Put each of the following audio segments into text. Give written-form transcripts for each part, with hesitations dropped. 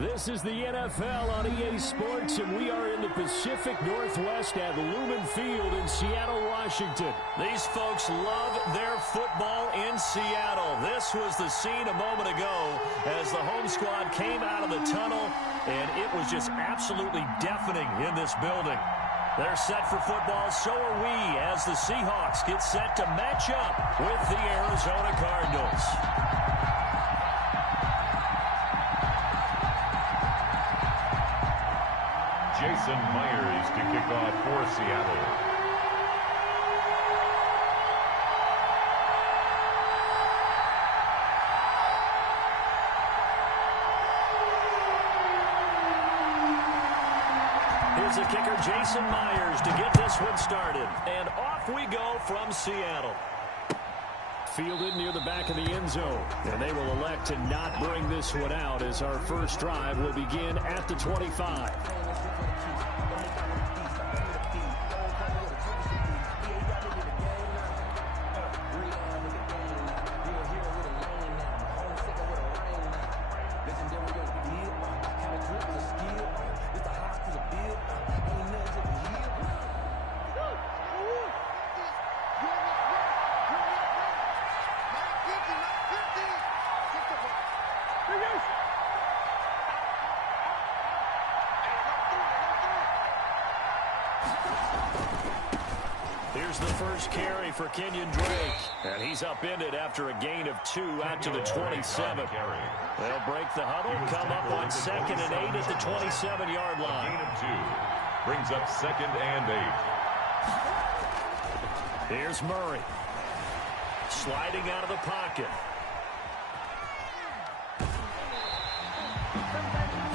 This is the NFL on EA Sports, and we are in the Pacific Northwest at Lumen Field in Seattle, Washington. These folks love their football in Seattle. This was the scene a moment ago as the home squad came out of the tunnel, and it was just absolutely deafening in this building. They're set for football, so are we, as the Seahawks get set to match up with the Arizona Cardinals. Jason Myers to kick off for Seattle. Here's the kicker, Jason Myers, to get this one started. And off we go from Seattle. Fielded near the back of the end zone. And they will elect to not bring this one out as our first drive will begin at the 25. Here's the first carry for Kenyon Drake. And he's upended after a gain of 2 out to the 27. They'll break the huddle, come up on 2nd and 8 at the 27-yard line. Gain of 2 brings up 2nd and 8. Here's Murray. Sliding out of the pocket.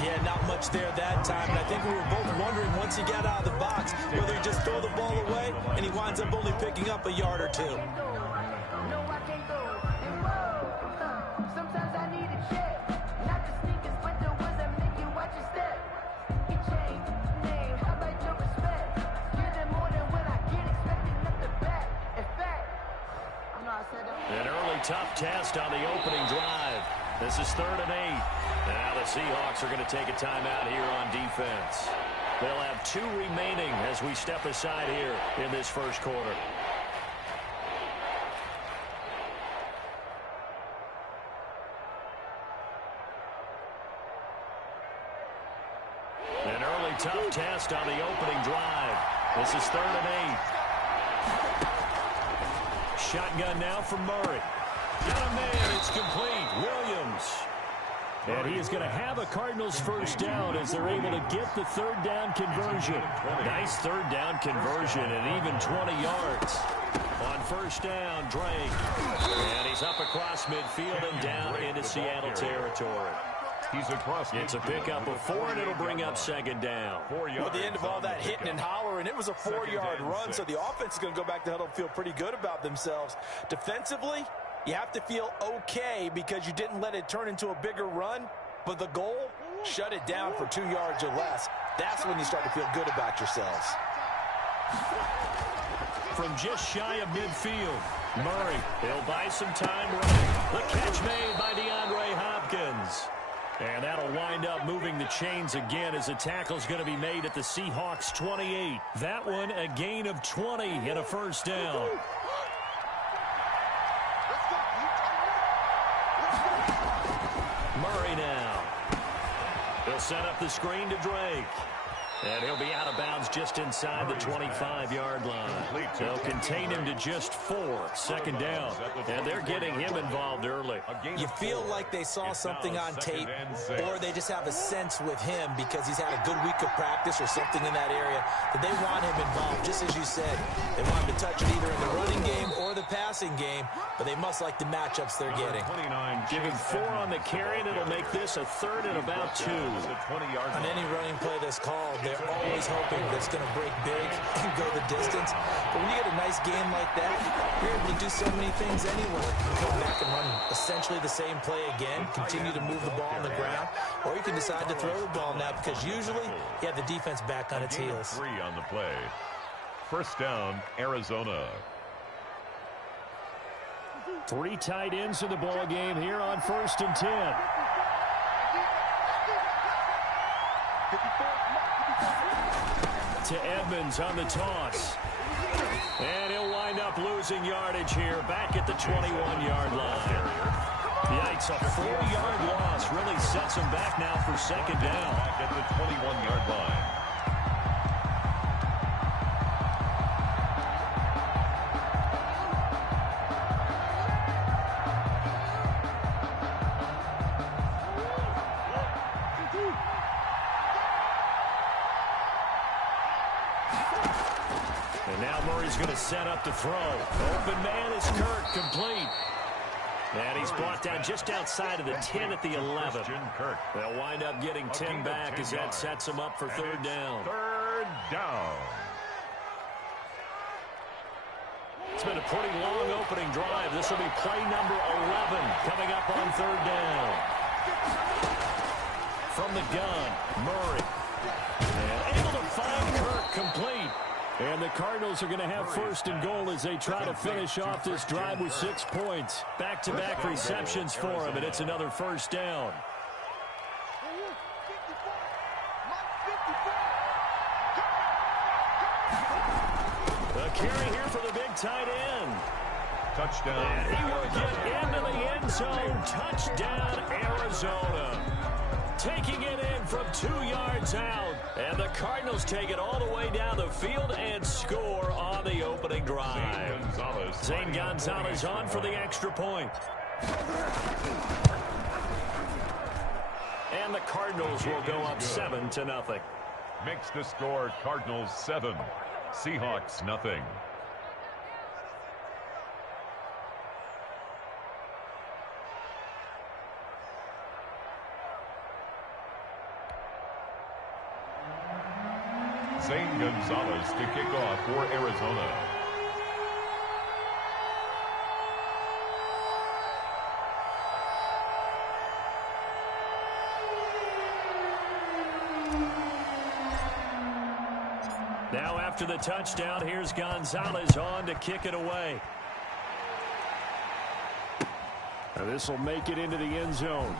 Yeah, not much there that time. And I think we were both wondering once he got out of the box whether he just throw the ball away and he winds up only picking up a yard or 2. An early tough test on the opening drive. This is 3rd and 8. And now the Seahawks are going to take a timeout here on defense. They'll have 2 remaining as we step aside here in this first quarter. An early tough test on the opening drive. This is 3rd and 8. Shotgun now from Murray. Got a man. It's complete. Williams. And he is going to have a Cardinals first down as they're able to get the 3rd down conversion. Nice 3rd down conversion and even 20 yards. On first down, Drake. And he's up across midfield and down into Seattle territory. He's across. It's a pickup of 4, and it'll bring up 2nd down. Well, at the end of all that hitting and hollering, it was a 4-yard run, so the offense is going to go back to huddle and feel pretty good about themselves. Defensively, you have to feel okay because you didn't let it turn into a bigger run, but the goal, shut it down for 2 yards or less. That's when you start to feel good about yourselves. From just shy of midfield, Murray, he'll buy some time running. The catch made by DeAndre Hopkins. And that'll wind up moving the chains again as a tackle's going to be made at the Seahawks 28. That one a gain of 20 and a first down. Murray now. He'll set up the screen to Drake. And he'll be out of bounds just inside the 25-yard line. They'll contain him to just 4, 2nd down. And they're getting him involved early. You feel like they saw something on tape, or they just have a sense with him because he's had a good week of practice or something in that area that they want him involved. Just as you said, they want him to touch it either in the running game or the passing game, but they must like the matchups they're getting. Giving 4 on the carry, and it'll make this a 3rd and about 2. On any running play that's called, they're always hoping that it's going to break big and go the distance. But when you get a nice game like that, you're able to do so many things anyway. You can come back and run essentially the same play again, continue to move the ball on the ground, or you can decide to throw the ball now because usually you have the defense back on its heels. 3 on the play. First down, Arizona. 3 tight ends in the ball game here on 1st and 10. to Edmonds on the toss. And he'll wind up losing yardage here back at the 21-yard line. Yikes, a 4-yard loss really sets him back now for second down. Back at the 21-yard line. And now Murray's going to set up to throw. Open man is Kirk, complete. And he's brought down just outside of the 10 at the 11. They'll wind up getting 10 back as that sets him up for third down. Third down. It's been a pretty long opening drive. This will be play number 11 coming up on third down. From the gun, Murray. And able to find Kirk, complete. And the Cardinals are going to have first and goal as they try to finish off this drive with 6 points. Back-to-back receptions for him, and it's another first down. The carry here for the big tight end. Touchdown. And he will get into the end zone. Touchdown, Arizona. Taking it in from 2 yards out. And the Cardinals take it all the way down the field and score on the opening drive. Zane Gonzalez on for the extra point. And the Cardinals will go up 7-0. Makes the score Cardinals 7, Seahawks nothing. Zane Gonzalez to kick off for Arizona. Now after the touchdown, here's Gonzalez on to kick it away. And this will make it into the end zone.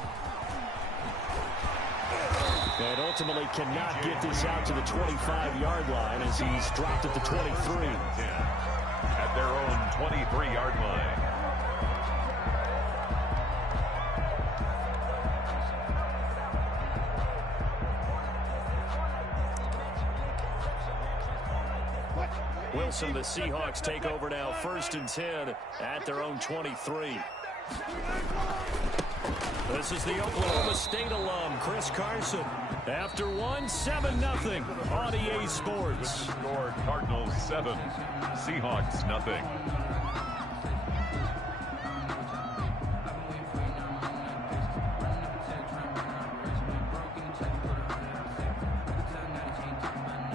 And ultimately cannot get this out to the 25-yard line as he's dropped at the 23. At their own 23-yard line. Wilson, the Seahawks take over now, 1st and 10 at their own 23. This is the Oklahoma State alum, Chris Carson. After one, 7-0 on EA Sports. Score Cardinals 7, Seahawks nothing.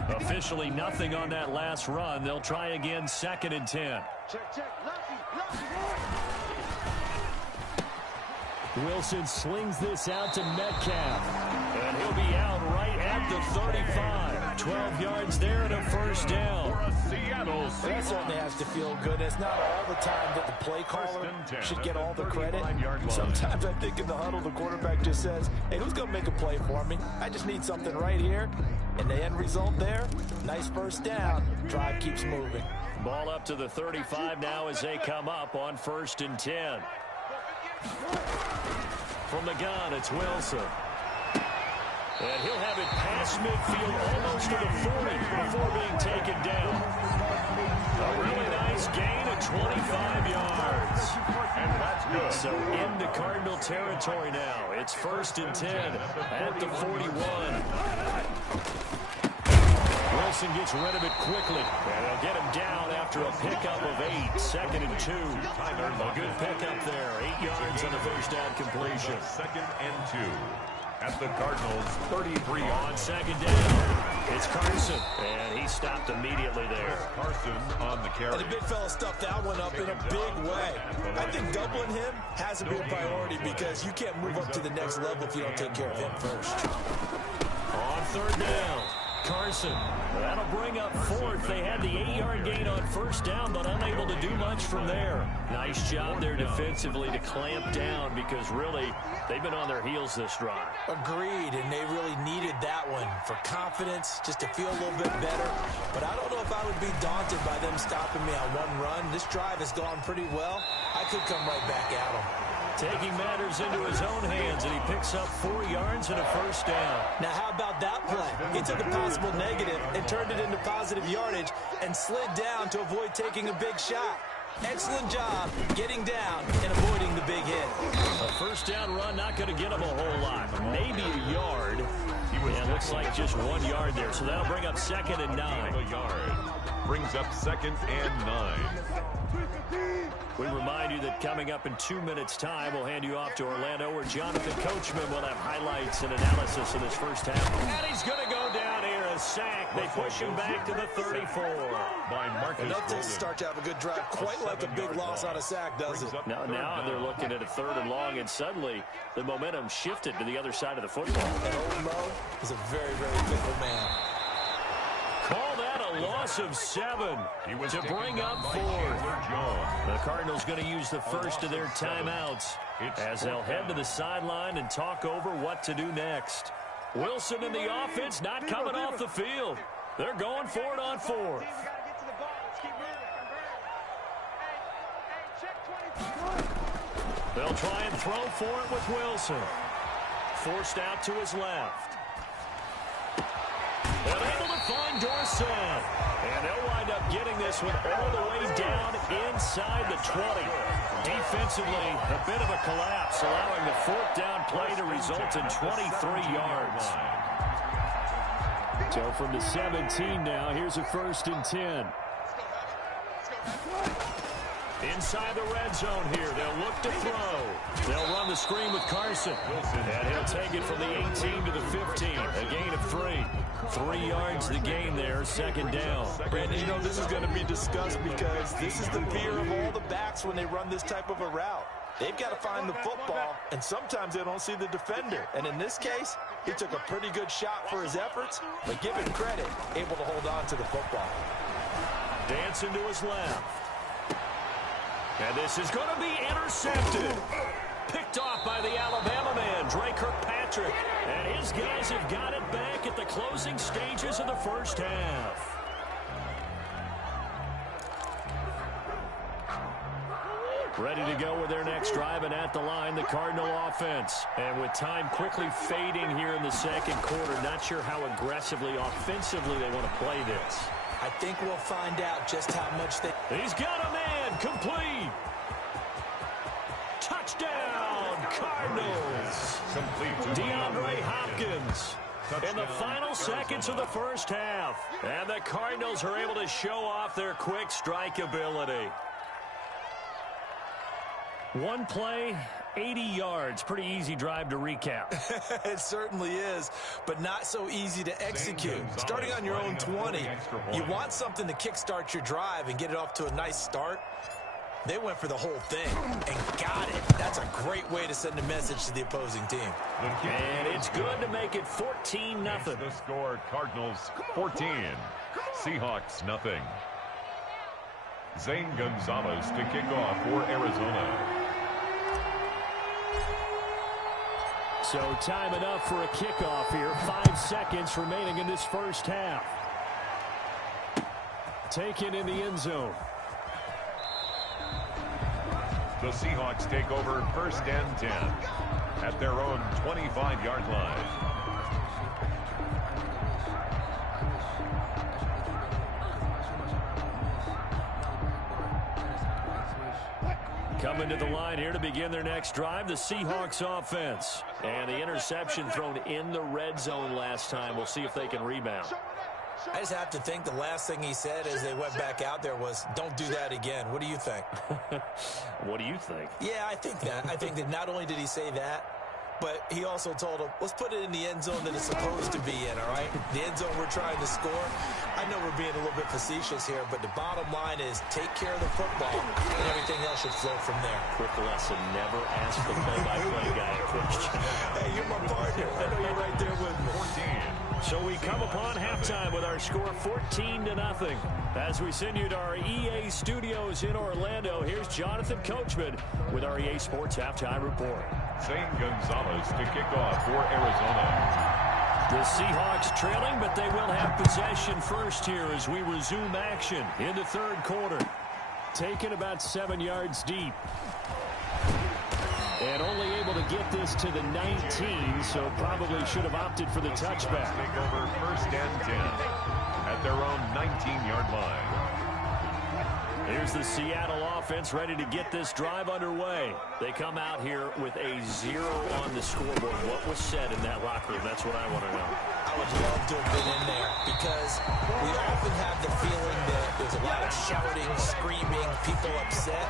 Officially nothing on that last run. They'll try again, 2nd and 10. Wilson slings this out to Metcalf. And he'll be out right at the 35. 12 yards there and a first down. That certainly has to feel good. It's not all the time that the play caller should get all the credit. Sometimes I think in the huddle, the quarterback just says, hey, who's going to make a play for me? I just need something right here. And the end result there, nice first down. Drive keeps moving. Ball up to the 35 now as they come up on 1st and 10. From the gun, it's Wilson. And he'll have it past midfield, almost to the 40 before being taken down. A really nice gain of 25 yards. And that's good. So into Cardinal territory now. It's 1st and 10 at the 41. Wilson gets rid of it quickly. And they'll get him down after a pickup of 8. 2nd and 2. A good pickup there. 8 yards on the first down completion. 2nd and 2. At the Cardinals 33 on 2nd down. It's Carson. And he stopped immediately there. Carson on the carry. And the big fella stuffed that one up in a big way. I think doubling him has to be a priority because you can't move up to the next level if you don't take care of him first. On 3rd down. Carson. That'll bring up fourth. They had the 8-yard gain on first down, but unable to do much from there. Nice job there defensively to clamp down because really they've been on their heels this drive. Agreed, and they really needed that one for confidence, just to feel a little bit better. But I don't know if I would be daunted by them stopping me on one run. This drive has gone pretty well. I could come right back at them. Taking matters into his own hands, and he picks up 4 yards and a first down. Now, how about that play? He took a possible negative and turned it into positive yardage and slid down to avoid taking a big shot. Excellent job getting down and avoiding the big hit. A first down run not going to get him a whole lot. Maybe a yard. And it looks like just 1 yard there. So that'll bring up 2nd and 9. A yard. Brings up 2nd and 9. We remind you that coming up in 2 minutes' time, we'll hand you off to Orlando, where Jonathan Coachman will have highlights and analysis in this first half. And he's going to go down here, a sack. They push him back to the 34. By Marcus. Enough to start to have a good drive, quite like a big loss on a sack, does it? Now they're looking at a 3rd and long, and suddenly the momentum shifted to the other side of the football. And old Mo is a very, very fickle man. Call that a loss of 7 to bring up 4th. The Cardinals going to use the first of their timeouts as they'll head to the sideline and talk over what to do next. Wilson in the offense not coming off the field. They're going for it on 4th. They'll try and throw for it with Wilson. Forced out to his left. And able to find Dorsett. And they'll wind up getting this one all the way down inside the 20. Defensively, a bit of a collapse, allowing the 4th down play to result in 23 yards. So from the 17 now, here's a 1st and 10. Inside the red zone here. They'll look to throw. They'll run the screen with Carson. And he'll take it from the 18 to the 15. A gain of 3. 3 yards the gain there, 2nd down. Brandon, you know this is going to be discussed because this is the fear of all the backs when they run this type of a route. They've got to find the football, and sometimes they don't see the defender. And in this case, he took a pretty good shot for his efforts, but give him credit, able to hold on to the football. Dancing to his left. And this is going to be intercepted. Picked off by the Alabama man, Dre Kirkpatrick. And his guys have got it back at the closing stages of the first half. Ready to go with their next drive, and at the line, the Cardinal offense. And with time quickly fading here in the 2nd quarter, not sure how aggressively, offensively they want to play this. I think we'll find out just how much they... He's got a man, complete. Touchdown, Cardinals. Complete to DeAndre Hopkins. In the final seconds of the first half. And the Cardinals are able to show off their quick strike ability. One play, 80 yards. Pretty easy drive to recap. It certainly is, but not so easy to execute. Starting on your own 20, you want something to kickstart your drive and get it off to a nice start. They went for the whole thing and got it. That's a great way to send a message to the opposing team. And it's good to make it 14-0. The score, Cardinals 14, Seahawks nothing. Zane Gonzalez to kick off for Arizona. So time enough for a kickoff here. 5 seconds remaining in this first half. Taken in the end zone. The Seahawks take over 1st and 10 at their own 25-yard line. Coming to the line here to begin their next drive, the Seahawks offense. And the interception thrown in the red zone last time. We'll see if they can rebound. I just have to think the last thing he said as they went back out there was, don't do that again. What do you think? What do you think? Yeah, I think that. I think that not only did he say that, but he also told him, let's put it in the end zone that it's supposed to be in, all right? The end zone we're trying to score. I know we're being a little bit facetious here, but the bottom line is take care of the football, and everything else should flow from there. Quick lesson, never ask the play-by-play guy a question. Hey, you're my partner. I know you're right there with me. 14. So we come upon halftime with our score 14-0. As we send you to our EA studios in Orlando, here's Jonathan Coachman with our EA Sports Halftime Report. Zane Gonzalez to kick off for Arizona. The Seahawks trailing, but they will have possession first here as we resume action in the third quarter. Taken about 7 yards deep. And only able to get this to the 19, so probably should have opted for the touchback. Take over first and 10 at their own 19-yard line. Here's the Seattle offense ready to get this drive underway. They come out here with a 0 on the scoreboard. What was said in that locker room? That's what I want to know. I would love to have been in there because we often have the feeling that there's a lot of shouting, screaming, people upset.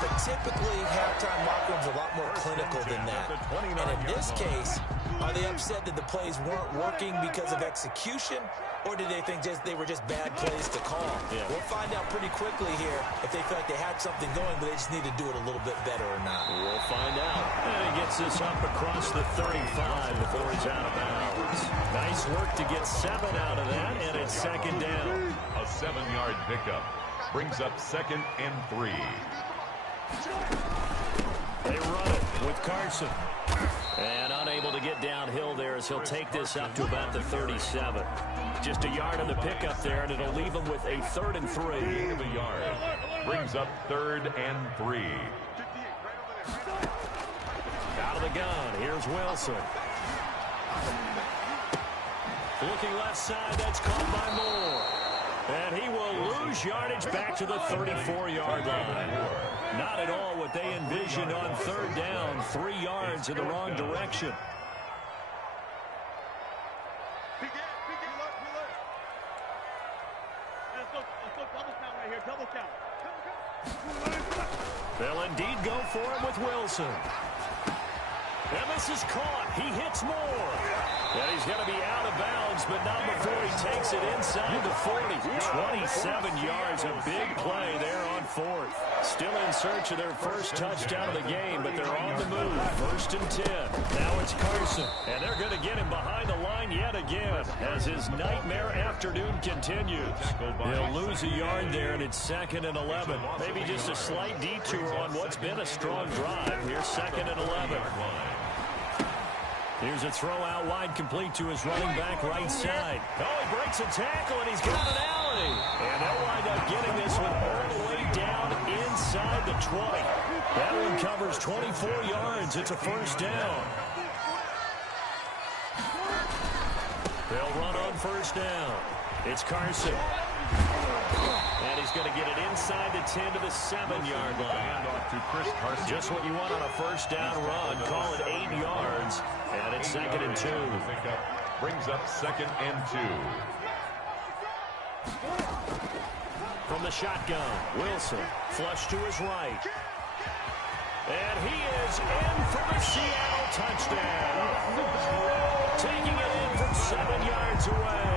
But typically, halftime locker rooms are a lot more clinical than that. And in this case, are they upset that the plays weren't working because of execution, or did they think they were just bad plays to call? Yeah. We'll find out pretty quickly here if they feel like they had something going, but they just need to do it a little bit better or not. We'll find out. And he gets this up across the 35 before he's out of bounds. Nice work to get 7 out of that, and it's second down. A 7-yard pickup brings up 2nd and 3. They run it with Carson. And unable to get downhill there as he'll take this up to about the 37. Just a yard on the pickup there, and it'll leave him with a 3rd and 3. Gain of a yard. Brings up 3rd and 3. Out of the gun. Here's Wilson. Looking left side. That's caught by Moore. And he will lose yardage back to the 34-yard line. Not at all what they envisioned on 3rd down. 3 yards in the wrong direction. They'll indeed go for it with Wilson. And this is caught. He hits Moore. And he's going to be out of bounds, but not before he takes it inside the 40. 27 yards, a big play there on 4th. Still in search of their first touchdown of the game, but they're on the move. 1st and 10. Now it's Carson, and they're going to get him behind the line yet again as his nightmare afternoon continues. He'll lose a yard there, and it's 2nd and 11. Maybe just a slight detour on what's been a strong drive. Here's 2nd and 11. Here's a throw out wide, complete to his running back right side. Oh, he breaks a tackle, and he's got an alley. And they'll wind up getting this one all the way down inside the 20. That one covers 24 yards. It's a 1st down. They'll run on 1st down. It's Carson. And he's going to get it inside the 10 to the 7-yard line. To Chris Carson. Just what you want on a 1st down run. Call it 8 yards. And it's 2nd and 2. Brings up 2nd and 2. From the shotgun, Wilson flush to his right. And he is in for the Seattle touchdown. Taking it in from 7 yards away.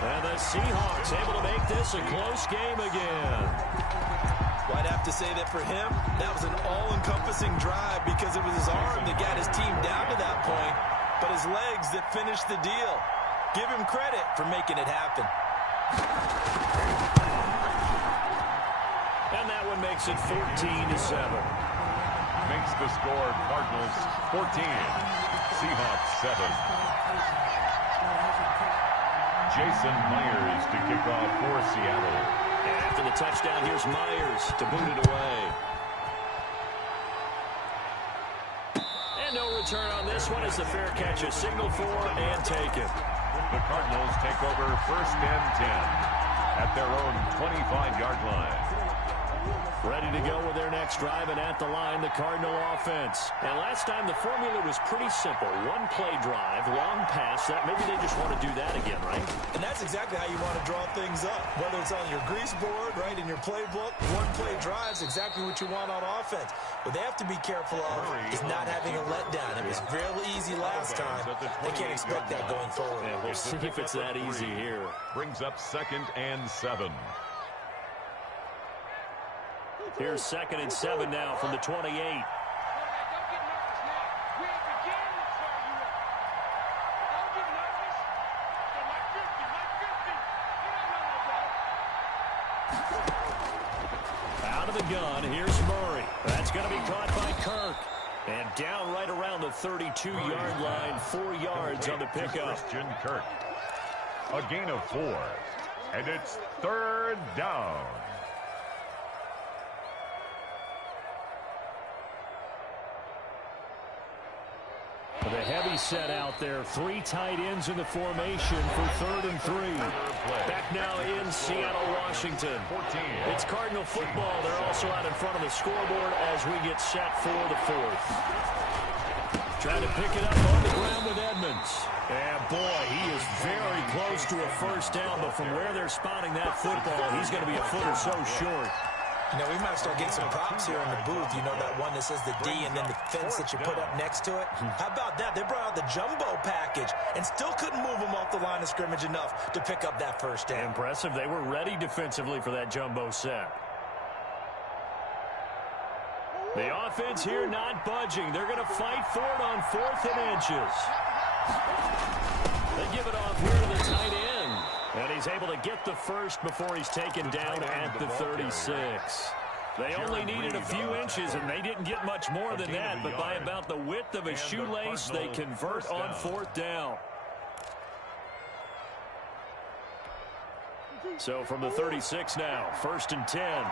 And the Seahawks able to make this a close game again. Well, I'd have to say that for him, that was an all-encompassing drive because it was his arm that got his team down to that point, but his legs that finished the deal. Give him credit for making it happen. And that one makes it 14-7. Makes the score Cardinals 14, Seahawks 7. Jason Myers to kick off for Seattle. And after the touchdown, here's Myers to boot it away. And no return on this one as the fair catch is signaled for and taken. The Cardinals take over 1st and 10 at their own 25-yard line. Ready to go with their next drive, and at the line, the Cardinal offense. And last time, the formula was pretty simple. One play drive, long pass. That maybe they just want to do that again, right? And that's exactly how you want to draw things up. Whether it's on your grease board, right, in your playbook, one play drive is exactly what you want on offense. What they have to be careful of is not having a letdown. It was real easy last time. They can't expect that going forward. Yeah, we'll see if it's that easy here. Brings up 2nd and 7. Here's 2nd and 7 now from the 28. Out of the gun, here's Murray. That's going to be caught by Kirk. And down right around the 32-yard line, 4 yards on the pickup. Christian Kirk. A gain of 4. And it's 3rd down. The heavy set out there. 3 tight ends in the formation for 3rd and 3. Back now in Seattle, Washington. It's Cardinal football. They're also out in front of the scoreboard as we get set for the 4th. Trying to pick it up on the ground with Edmonds. And boy, he is very close to a first down, but from where they're spotting that football, he's going to be a foot or so short. You know, we might start getting some props here in the booth. You know, that one that says the D and then the fence that you put up next to it? How about that? They brought out the jumbo package and still couldn't move them off the line of scrimmage enough to pick up that first down. Impressive. They were ready defensively for that jumbo set. The offense here not budging. They're going to fight for it on 4th and inches. They give it off here to the tight end. And he's able to get the first before he's taken down at the 36. They only needed a few inches, and they didn't get much more than that. But by about the width of a shoelace, they convert on 4th down. So from the 36 now, 1st and 10.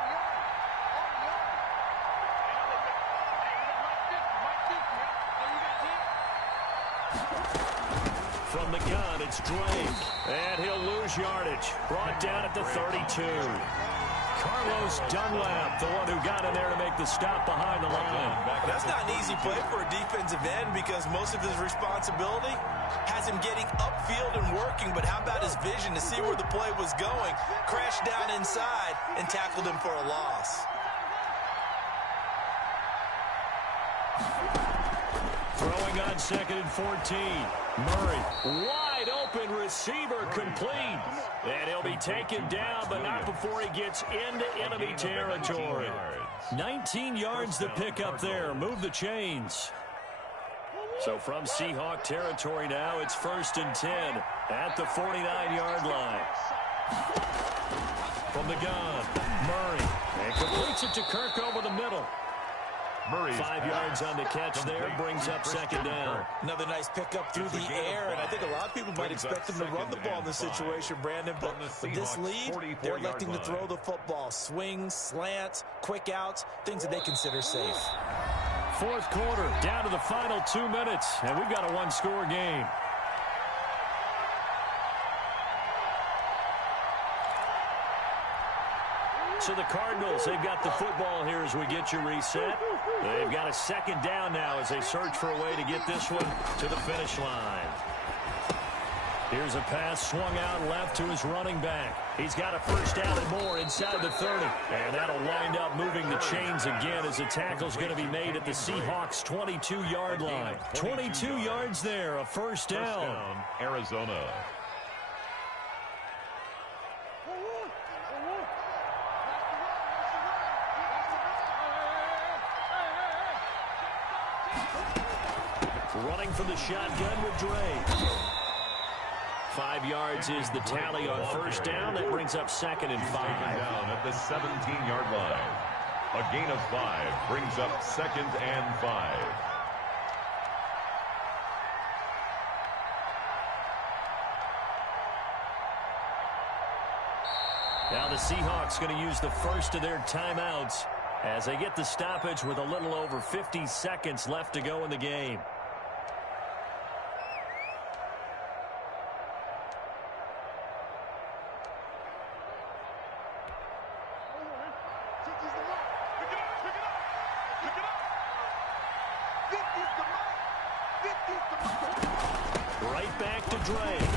From the gun, it's Drake. And he'll lose yardage. Brought down at the 32. Carlos Dunlap, the one who got in there to make the stop behind the line. That's not an easy play for a defensive end because most of his responsibility has him getting upfield and working, but how about his vision to see where the play was going? Crashed down inside and tackled him for a loss. Throwing on 2nd and 14. Murray, wide open receiver, complete. And he'll be taken down, but not before he gets into enemy territory. 19 yards to pick up there. Move the chains. So from Seahawk territory now, it's 1st and 10 at the 49-yard line. From the gun, Murray. And completes it to Kirk over the middle. 5 yards on the catch there, brings up 2nd down. Another nice pickup through the air, and I think a lot of people might expect him to run the ball in this situation, Brandon, but with this lead, they're electing to throw the football. Swings, slants, quick outs, things that they consider safe. 4th quarter, down to the final 2 minutes, and we've got a 1-score game. So the Cardinals, they've got the football here as we get you reset. They've got a 2nd down now as they search for a way to get this one to the finish line. Here's a pass swung out left to his running back. He's got a first down and more inside the 30. And that'll wind up moving the chains again as the tackle's going to be made at the Seahawks' 22-yard line. 22 yards there, a first down. Arizona. Running from the shotgun with Drake. 5 yards is the tally on first down. That brings up 2nd and 5. Down at the 17-yard line. A gain of 5 brings up 2nd and 5. Now the Seahawks going to use the first of their timeouts as they get the stoppage with a little over 50 seconds left to go in the game. Right back to Drake.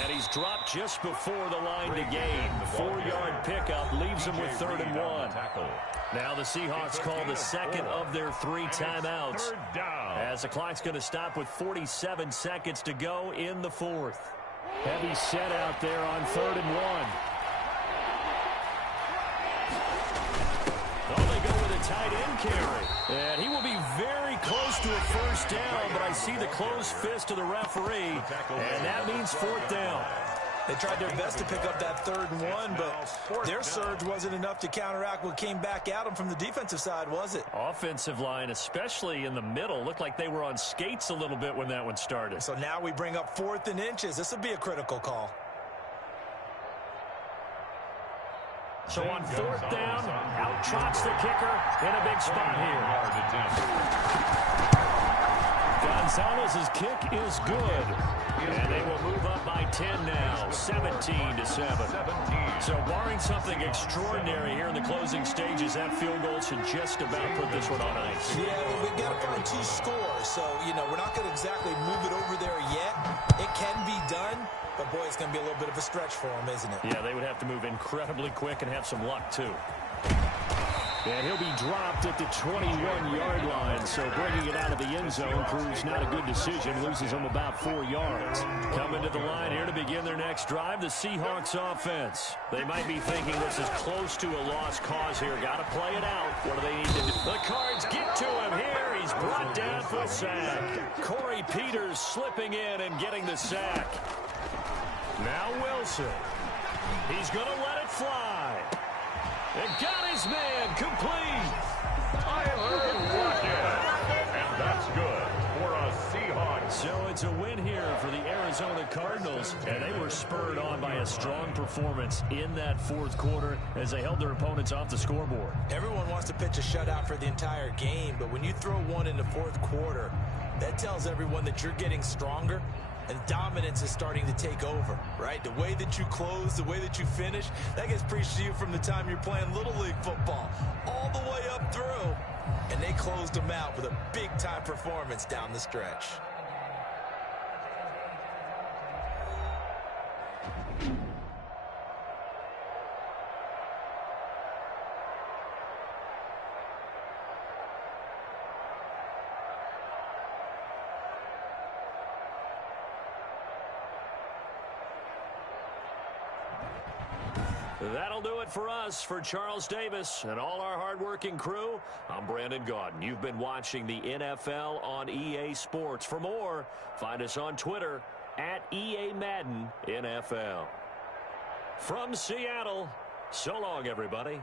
And he's dropped just before the line to gain. 4-yard pickup leaves him with 3rd and 1. Now the Seahawks call the 2nd of their 3 timeouts. As the clock's going to stop with 47 seconds to go in the 4th. Heavy set out there on 3rd and 1. Oh, they go with a tight end carry. And he will be very close to a first down, but I see the closed fist of the referee, and that means 4th down. They tried their best to pick up that 3rd and 1, but their surge wasn't enough to counteract what came back at them from the defensive side, was it? Offensive line, especially in the middle, looked like they were on skates a little bit when that one started. So now we bring up 4th and inches. This will be a critical call. So on 4th down, out trots the kicker in a big spot here. Gonzalez's kick is good. And they will move up by 10 now, 17-7. So barring something extraordinary here in the closing stages, that field goal should just about put this one on ice. Yeah, we've got to find 2 scores. So, you know, we're not going to exactly move it over there yet. It can be done, but, boy, it's going to be a little bit of a stretch for them, isn't it? Yeah, they would have to move incredibly quick and have some luck, too. And he'll be dropped at the 21-yard line, so bringing it out of the end zone proves not a good decision. Loses him about 4 yards. Coming to the line here to begin their next drive, the Seahawks offense. They might be thinking this is close to a lost cause here. Got to play it out. What do they need to do? The Cards get to him here. He's brought down for a sack. Corey Peters slipping in and getting the sack. Now Wilson. He's going to let it fly. And got his man complete. Tyler Lockett. And that's good for a Seahawks. So it's a win here for the Arizona Cardinals. And they were spurred on by a strong performance in that 4th quarter as they held their opponents off the scoreboard. Everyone wants to pitch a shutout for the entire game, but when you throw one in the 4th quarter, that tells everyone that you're getting stronger. And dominance is starting to take over, right? The way that you close, the way that you finish, that gets preached to you from the time you're playing Little League football all the way up through. And they closed them out with a big-time performance down the stretch. That'll do it for us. For Charles Davis and all our hardworking crew, I'm Brandon Gaudin. You've been watching the NFL on EA Sports. For more, find us on Twitter at EA Madden NFL. From Seattle, so long, everybody.